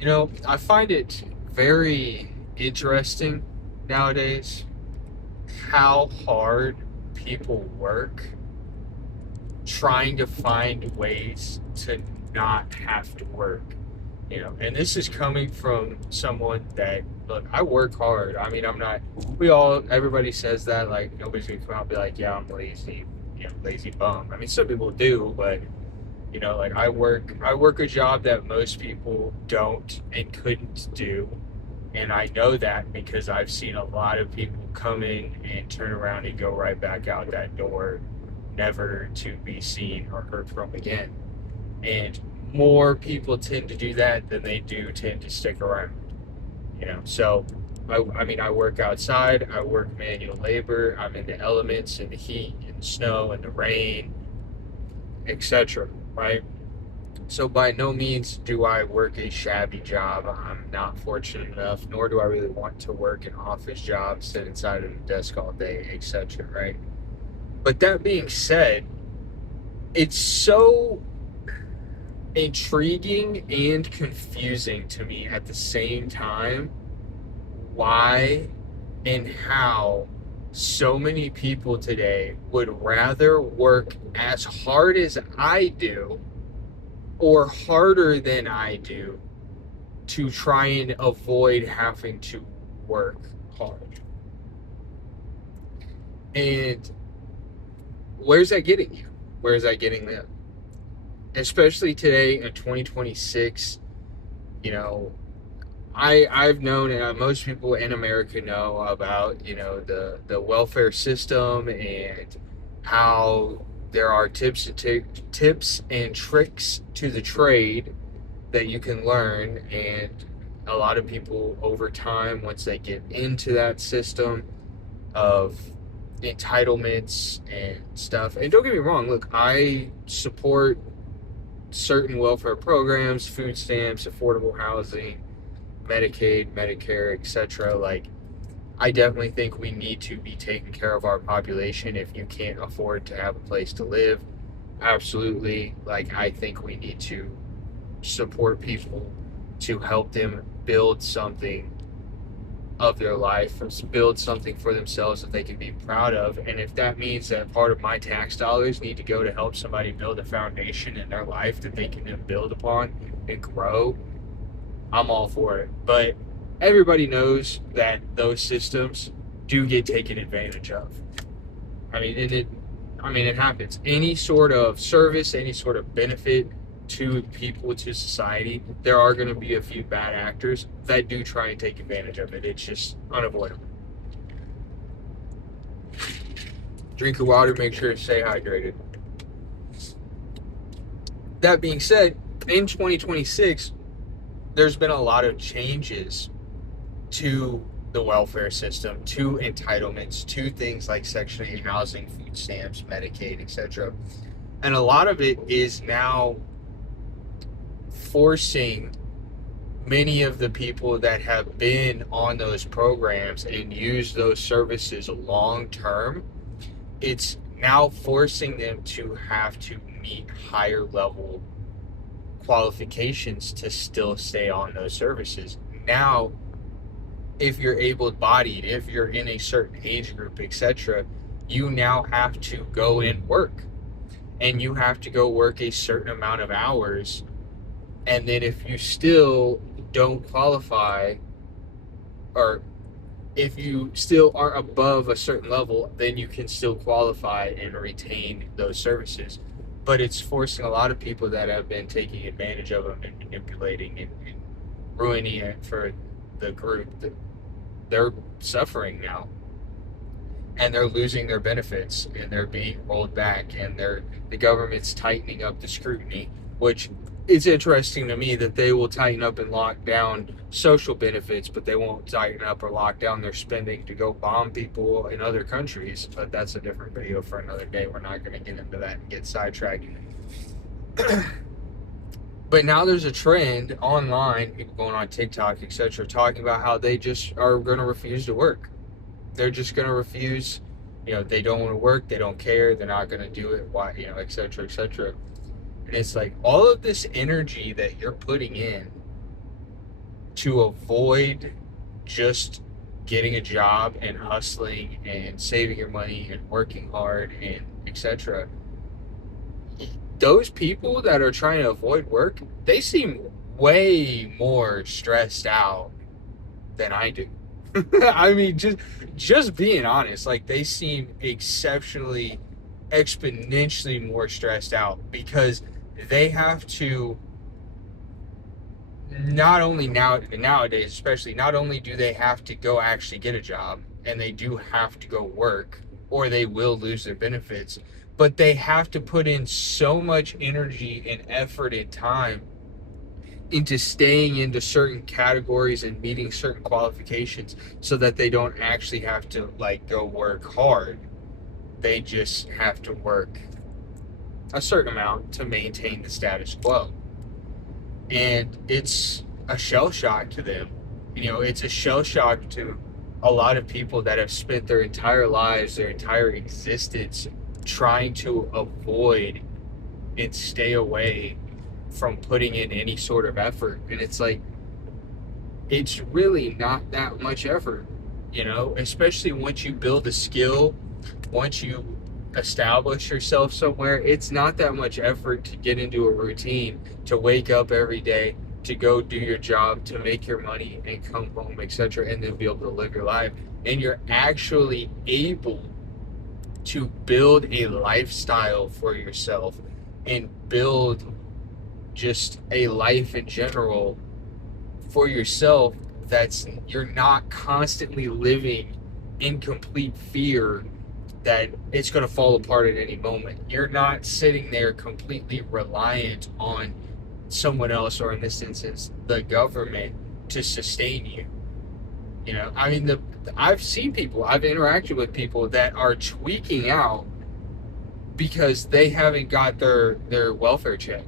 I find it very interesting nowadays how hard people work trying to find ways to not have to work. And this is coming from someone that, look, I work hard. I mean, everybody says that, like, nobody's gonna come out and be like, yeah, I'm lazy, lazy bum. I mean, some people do, but like I work a job that most people don't and couldn't do. And I know that because I've seen a lot of people come in and turn around and go right back out that door, never to be seen or heard from again. And more people tend to do that than they do tend to stick around. So I mean, I work outside, I work manual labor, I'm in the elements and the heat and the snow and the rain, etc. Right? So by no means do I work a shabby job. I'm not fortunate enough, nor do I really want to work an office job, sit inside of a desk all day, etc. Right? But that being said, it's so intriguing and confusing to me at the same time why and how so many people today would rather work as hard as I do or harder than I do to try and avoid having to work hard. And where's that getting you? Where is that getting them? Especially today in 2026, you know, I've known, and most people in America know about, the welfare system and how there are tips and tricks to the trade that you can learn. And a lot of people over time, once they get into that system of entitlements and stuff, and don't get me wrong, look, I support certain welfare programs, food stamps, affordable housing, Medicaid, Medicare, etc. Like, I definitely think we need to be taking care of our population. If you can't afford to have a place to live, absolutely. Like, I think we need to support people to help them build something of their life, build something for themselves that they can be proud of. And if that means that part of my tax dollars need to go to help somebody build a foundation in their life that they can then build upon and grow, I'm all for it. But everybody knows that those systems do get taken advantage of. I mean, it happens. Any sort of service, any sort of benefit to people, to society, there are going to be a few bad actors that do try and take advantage of it. It's just unavoidable. Drink your water, make sure to stay hydrated. That being said, in 2026, there's been a lot of changes to the welfare system, to entitlements, to things like Section 8 housing, food stamps, Medicaid, etc. And a lot of it is now forcing many of the people that have been on those programs and used those services long term, it's now forcing them to have to meet higher level qualifications to still stay on those services. Now, if you're able-bodied, if you're in a certain age group, etc., you now have to go and work, and you have to go work a certain amount of hours. And then if you still don't qualify, or if you still are above a certain level, then you can still qualify and retain those services. But it's forcing a lot of people that have been taking advantage of them and manipulating and ruining it for the group. They're suffering now, and they're losing their benefits, and they're being rolled back, and the government's tightening up the scrutiny, which it's interesting to me that they will tighten up and lock down social benefits, but they won't tighten up or lock down their spending to go bomb people in other countries. But that's a different video for another day. We're not going to get into that and get sidetracked. But now there's a trend online, people going on TikTok, etc., talking about how they just are going to refuse to work. They're just going to refuse. They don't want to work. They don't care. They're not going to do it. Why? etc., etc. And it's like all of this energy that you're putting in to avoid just getting a job and hustling and saving your money and working hard and etc. Those people that are trying to avoid work, they seem way more stressed out than I do. I mean, just being honest, like they seem exceptionally, exponentially more stressed out because they have to not only nowadays, especially, not only do they have to go actually get a job and they do have to go work or they will lose their benefits, but they have to put in so much energy and effort and time into staying into certain categories and meeting certain qualifications so that they don't actually have to like go work hard. They just have to work a certain amount to maintain the status quo. And it's a shell shock to them. You know, it's a shell shock to a lot of people that have spent their entire lives, their entire existence trying to avoid and stay away from putting in any sort of effort. And it's like, it's really not that much effort, you know, especially once you build a skill, once you establish yourself somewhere, it's not that much effort to get into a routine, to wake up every day, to go do your job, to make your money and come home, etc., and then be able to live your life. And you're actually able to build a lifestyle for yourself and build just a life in general for yourself that's, you're not constantly living in complete fear that it's going to fall apart at any moment. You're not sitting there completely reliant on someone else, or in this instance, the government, to sustain you. You know, I mean, I've seen people, I've interacted with people that are tweaking out because they haven't got their welfare check.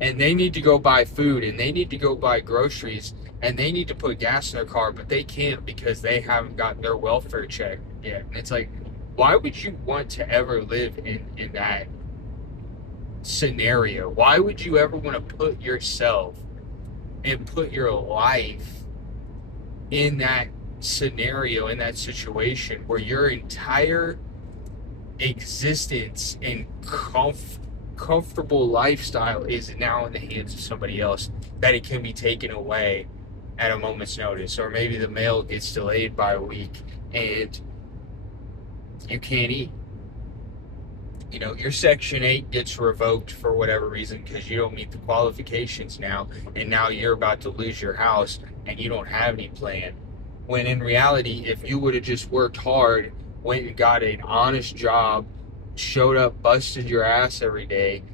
And they need to go buy food, and they need to go buy groceries, and they need to put gas in their car, but they can't because they haven't got their welfare check yet. And it's like, why would you want to ever live in that scenario? Why would you ever want to put yourself and put your life in that scenario, in that situation where your entire existence and comfortable lifestyle is now in the hands of somebody else, that it can be taken away at a moment's notice, or maybe the mail gets delayed by a week and you can't eat. You know, your Section 8 gets revoked for whatever reason because you don't meet the qualifications now, and now you're about to lose your house and you don't have any plan. When in reality, if you would have just worked hard, went and got an honest job, showed up, busted your ass every day,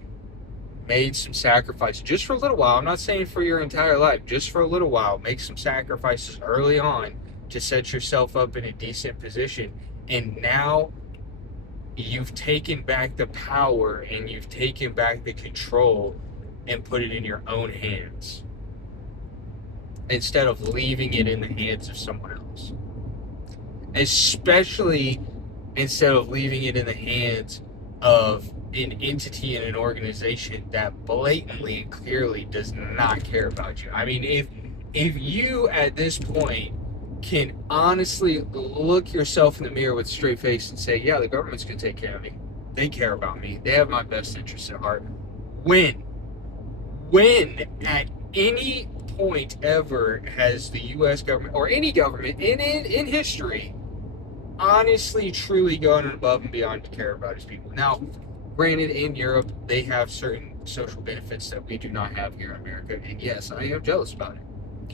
made some sacrifices just for a little while. I'm not saying for your entire life, just for a little while. Make some sacrifices early on to set yourself up in a decent position. And now you've taken back the power and you've taken back the control and put it in your own hands instead of leaving it in the hands of someone else. Especially instead of leaving it in the hands of an entity and an organization that blatantly and clearly does not care about you. I mean, if you at this point can honestly look yourself in the mirror with a straight face and say, yeah, the government's going to take care of me. They care about me. They have my best interests at heart. When at any point ever has the U.S. government or any government in history honestly, truly gone above and beyond to care about its people? Now, granted, in Europe, they have certain social benefits that we do not have here in America. And yes, I am jealous about it.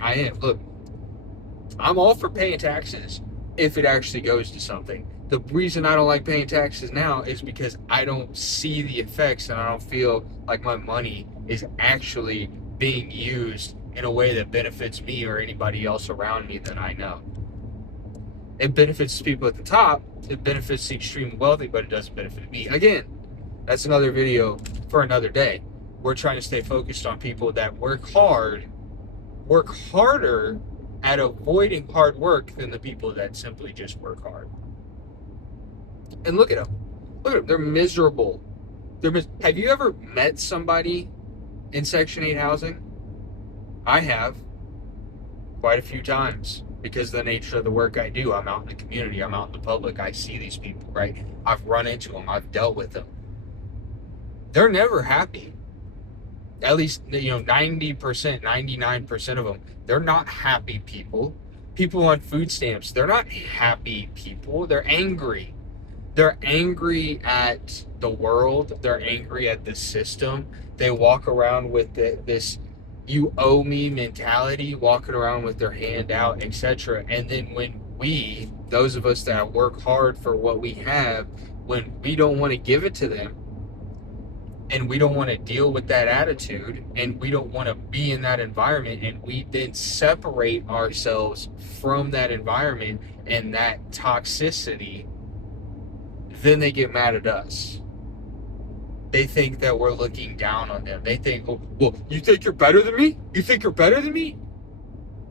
I am. Look, I'm all for paying taxes if it actually goes to something. The reason I don't like paying taxes now is because I don't see the effects and I don't feel like my money is actually being used in a way that benefits me or anybody else around me that I know. It benefits the people at the top, it benefits the extremely wealthy, but it doesn't benefit me. Again, that's another video for another day. We're trying to stay focused on people that work hard, work harder at avoiding hard work than the people that simply just work hard. And look at them. Look at them. They're miserable. Have you ever met somebody in Section 8 housing? I have. quite a few times because of the nature of the work I do. I'm out in the community, I'm out in the public, I see these people, right? I've run into them, I've dealt with them. They're never happy. At least, 90%, 99% of them, they're not happy people. People on food stamps, they're not happy people. They're angry. They're angry at the world. They're angry at the system. They walk around with this "you owe me" mentality, walking around with their hand out, etc. And then when those of us that work hard for what we have, when we don't want to give it to them, and we don't want to deal with that attitude, and we don't want to be in that environment, and we then separate ourselves from that environment and that toxicity, then they get mad at us. They think that we're looking down on them. They think, oh, well, you think you're better than me? You think you're better than me?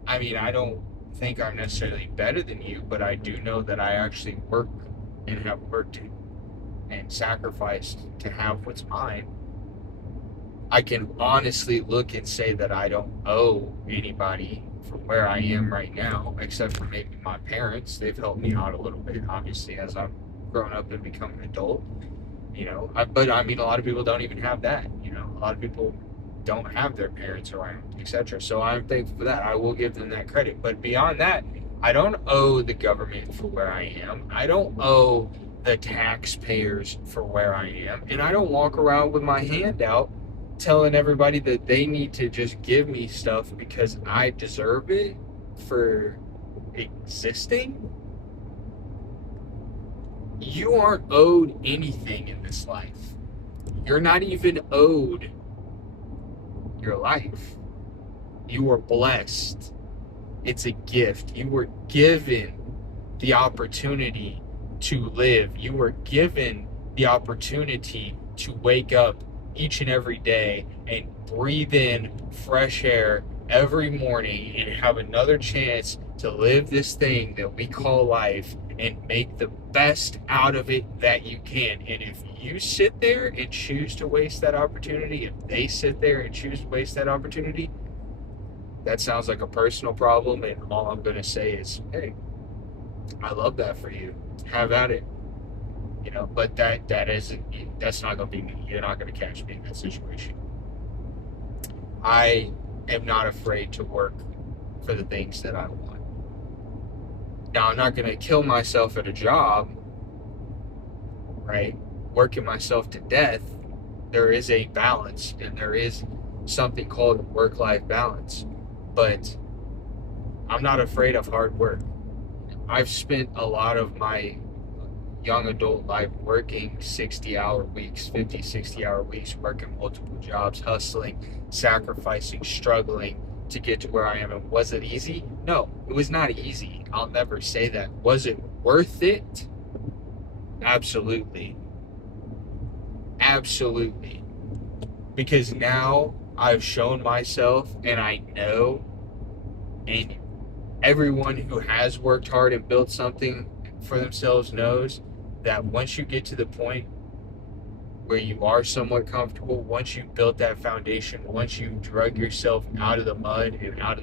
I mean, I don't think I'm necessarily better than you, but I do know that I actually work and have worked and sacrificed to have what's mine. I can honestly look and say that I don't owe anybody from where I am right now, except for maybe my parents. They've helped me out a little bit, obviously, as I've grown up and become an adult. But I mean, a lot of people don't even have that. A lot of people don't have their parents around, etc. So I'm thankful for that. I will give them that credit. But beyond that, I don't owe the government for where I am. I don't owe the taxpayers for where I am. And I don't walk around with my hand out telling everybody that they need to just give me stuff because I deserve it for existing. You aren't owed anything in this life. You're not even owed your life. You are blessed. It's a gift. You were given the opportunity to live. You were given the opportunity to wake up each and every day and breathe in fresh air every morning and have another chance to live this thing that we call life and make the best out of it that you can. And if you sit there and choose to waste that opportunity, if they sit there and choose to waste that opportunity, that sounds like a personal problem, and all I'm going to say is, hey, I love that for you. Have at it. But that's not going to be me. You're not going to catch me in that situation. I am not afraid to work for the things that I want. Now, I'm not going to kill myself at a job, right? Working myself to death. There is a balance, and there is something called work-life balance. But I'm not afraid of hard work. I've spent a lot of my young adult life working 60-hour weeks, 50, 60-hour weeks, working multiple jobs, hustling, sacrificing, struggling to get to where I am. And was it easy? No, it was not easy. I'll never say that. Was it worth it? Absolutely. Absolutely. Because now I've shown myself, and I know, and everyone who has worked hard and built something for themselves knows that once you get to the point where you are somewhat comfortable, once you built that foundation, once you drug yourself out of the mud and out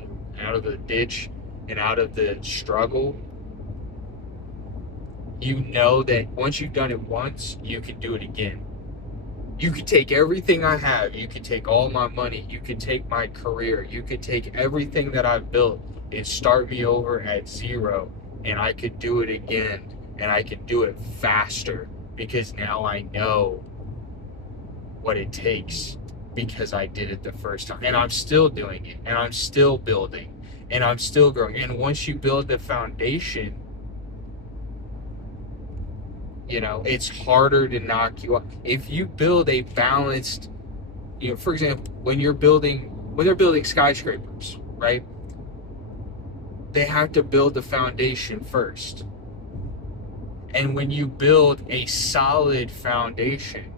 of the ditch and out of the struggle, you know that once you've done it once, you can do it again. You could take everything I have. You could take all my money. You could take my career. You could take everything that I've built and start me over at zero. And I could do it again. And I could do it faster because now I know what it takes because I did it the first time. And I'm still doing it. And I'm still building. And I'm still growing. And once you build the foundation, it's harder to knock you off. If you build a balanced, for example, when they're building skyscrapers, right? They have to build the foundation first. And when you build a solid foundation,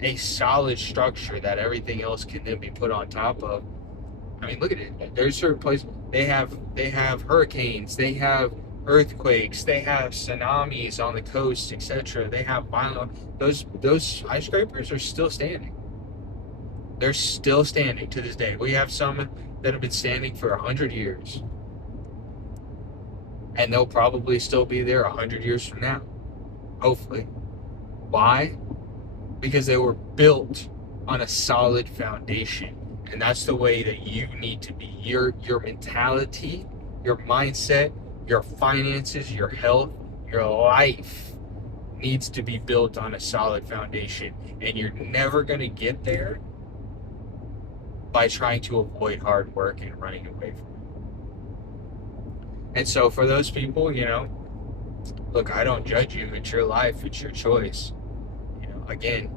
a solid structure that everything else can then be put on top of, I mean, look at it. There's certain places, they have hurricanes, they have earthquakes, they have tsunamis on the coast, etc. They have violent, those skyscrapers are still standing. They're still standing to this day. We have some that have been standing for 100 years, and they'll probably still be there 100 years from now, hopefully. Why? Because they were built on a solid foundation. And that's the way that you need to be. Your mentality, your mindset, your finances, your health, your life needs to be built on a solid foundation. And you're never going to get there by trying to avoid hard work and running away from it. And so for those people, look, I don't judge you. It's your life. It's your choice. Again,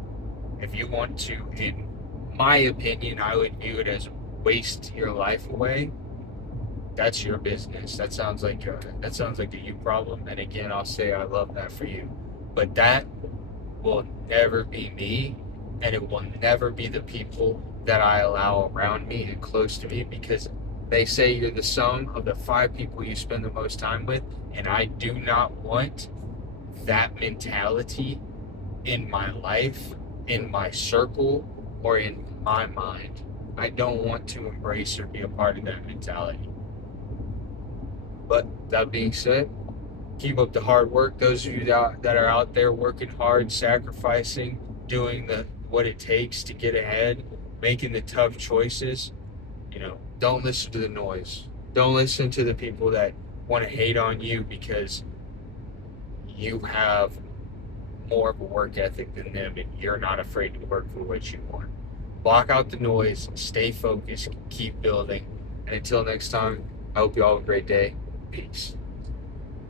if you want to, in my opinion, I would view it as waste your life away. That's your business. That sounds like a you problem. And again, I'll say I love that for you. But that will never be me, and it will never be the people that I allow around me and close to me, because they say you're the sum of the 5 people you spend the most time with, and I do not want that mentality in my life, in my circle, or in my mind. I don't want to embrace or be a part of that mentality. But that being said, keep up the hard work. Those of you that are out there working hard, sacrificing, doing what it takes to get ahead, making the tough choices, don't listen to the noise. Don't listen to the people that want to hate on you because you have more of a work ethic than them and you're not afraid to work for what you want. Block out the noise, stay focused, keep building. And until next time, I hope you all have a great day. Peace.